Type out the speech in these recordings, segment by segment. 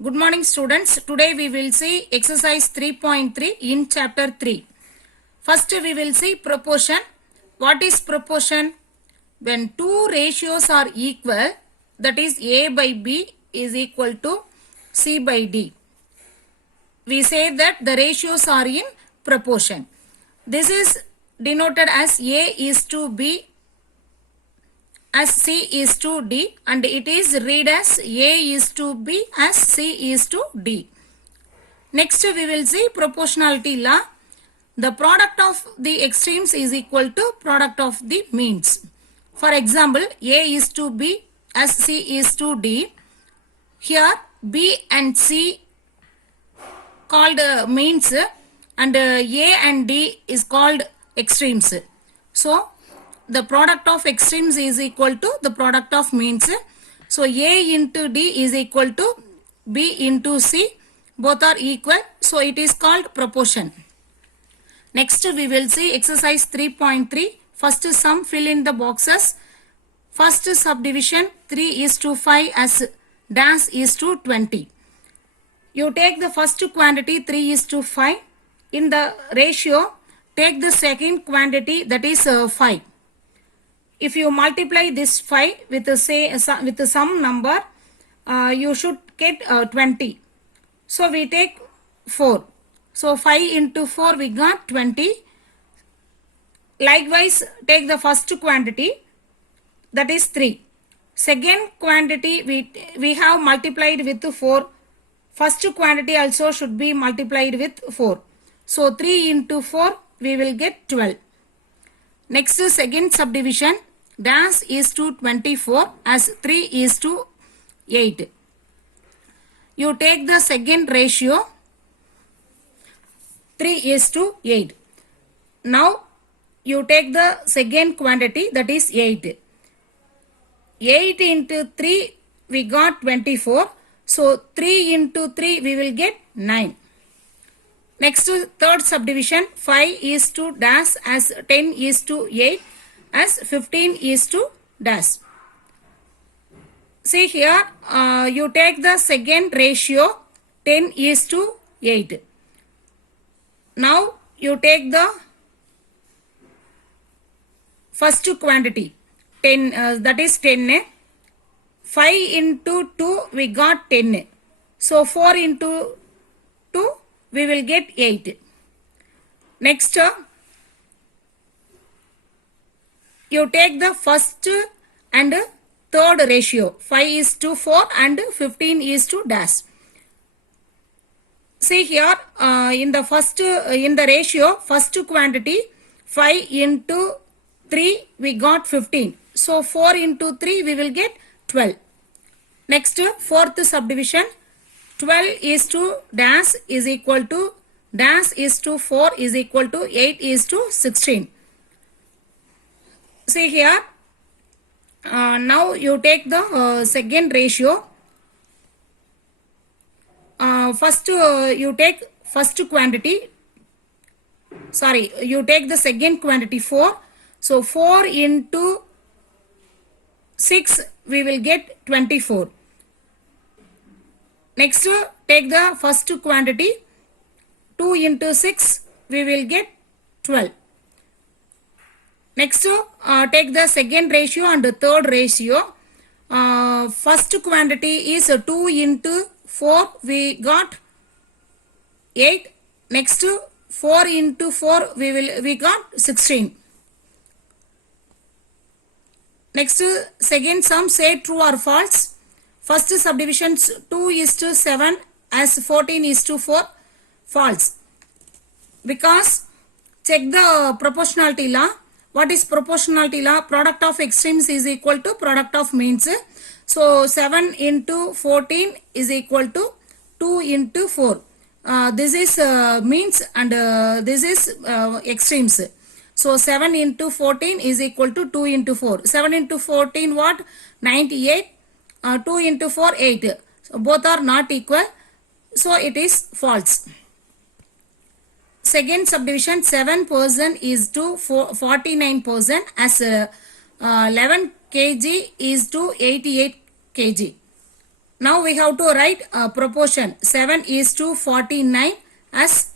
Good morning students. Today we will see exercise 3.3 in chapter 3. First we will see proportion. What is proportion? When two ratios are equal, that is A by B is equal to C by D. We say that the ratios are in proportion. This is denoted as A is to B as C is to D, and it is read as A is to B as C is to D. Next we will see proportionality law. The product of the extremes is equal to product of the means. For example, A is to B as C is to D. Here B and C called means, and A and D is called extremes. So the product of extremes is equal to the product of means. So A into D is equal to B into C. Both are equal. So it is called proportion. Next we will see exercise 3.3. First sum, fill in the boxes. First subdivision 3 is to 5 as dash is to 20. You take the first quantity 3 is to 5. In the ratio, take the second quantity, that is 5. If you multiply this 5 with some number, you should get 20. So we take 4. So 5 into 4 we got 20. Likewise, take the first quantity, that is 3. Second quantity we have multiplied with 4. First quantity also should be multiplied with 4. So 3 into 4 we will get 12. Next second subdivision, dash is to 24 as 3 is to 8. You take the second ratio, 3 is to 8. Now you take the second quantity, that is 8. 8 into 3 we got 24. So 3 into 3 we will get 9. Next third subdivision, 5 is to dash as 10 is to 8 as 15 is to dash. See here, you take the second ratio, 10 is to 8. Now you take the first quantity, 10, that is 10. 5 into 2 we got 10. So 4 into 2 we will get 8. Next, you take the first and third ratio, 5 is to 4 and 15 is to dash. See here, in the ratio, first quantity 5 into 3 we got 15. So 4 into 3 we will get 12. Next fourth subdivision, 12 is to dash is equal to dash is to 4 is equal to 8 is to 16. See here, now you take the second ratio. First you take first quantity, sorry, you take the second quantity 4. So 4 into 6 we will get 24. Next take the first quantity, 2 into 6 we will get 12. Next take the second ratio and the third ratio. First quantity is 2 into 4 we got 8. Next 4 into 4 we got 16. Next second sum, say true or false. First subdivision 2 is to 7 as 14 is to 4, false. Because check the proportionality law. What is proportionality law? Product of extremes is equal to product of means. So 7 into 14 is equal to 2 into 4. This is means, and this is extremes. So 7 into 14 is equal to 2 into 4. 7 into 14 what? 98. 2 into 4 8. So both are not equal. So it is false. Second subdivision, 7% is to 49% as 11 kg is to 88 kg. Now we have to write proportion 7 is to 49 as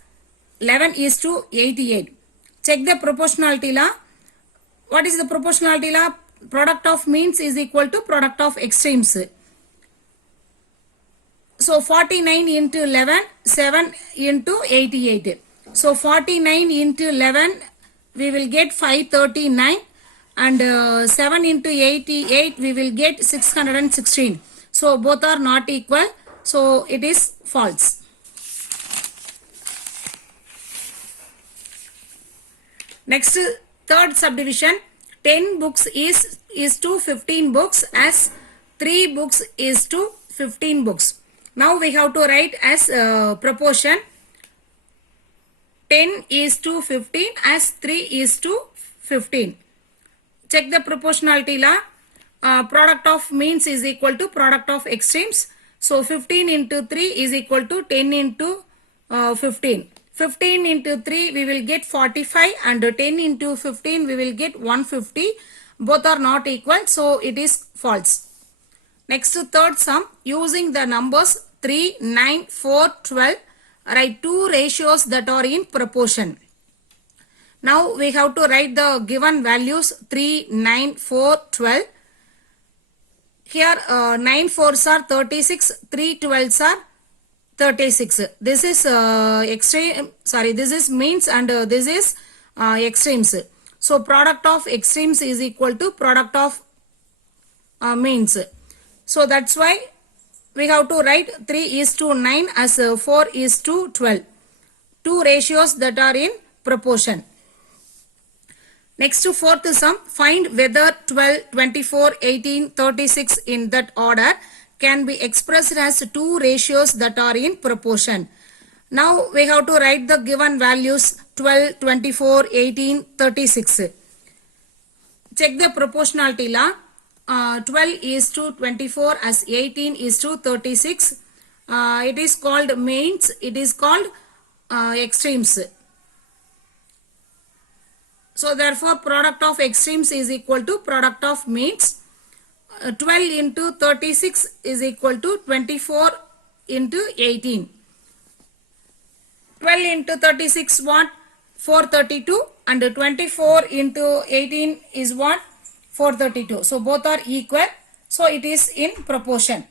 11 is to 88. Check the proportionality law. What is the proportionality law? Product of means is equal to product of extremes. So 49 into 11, 7 into 88. So 49 into 11, we will get 539, and 7 into 88, we will get 616. So both are not equal. So it is false. Next, third subdivision, 10 books is to 15 books as 3 books is to 15 books. Now we have to write as proportion 10 is to 15 as 3 is to 15. Check the proportionality law. Product of means is equal to product of extremes. So 15 into 3 is equal to 10 into 15. 15 into 3 we will get 45, and 10 into 15 we will get 150. Both are not equal, so it is false. Next, third sum, using the numbers 3, 9, 4, 12, write two ratios that are in proportion. Now we have to write the given values 3, 9, 4, 12. Here 9 fours are 36, 3 12s are 36. This is extreme, sorry, this is means, and this is extremes. So product of extremes is equal to product of means. So that's why we have to write 3 is to 9 as 4 is to 12. Two ratios that are in proportion. Next, to fourth sum, find whether 12, 24, 18, 36 in that order can be expressed as two ratios that are in proportion. Now we have to write the given values 12, 24, 18, 36. Check the proportionality law. 12 is to 24 as 18 is to 36. It is called means, it is called extremes. So therefore product of extremes is equal to product of means. 12 into 36 is equal to 24 into 18. 12 into 36 what? 432, and 24 into 18 is what? 432. So both are equal. So it is in proportion.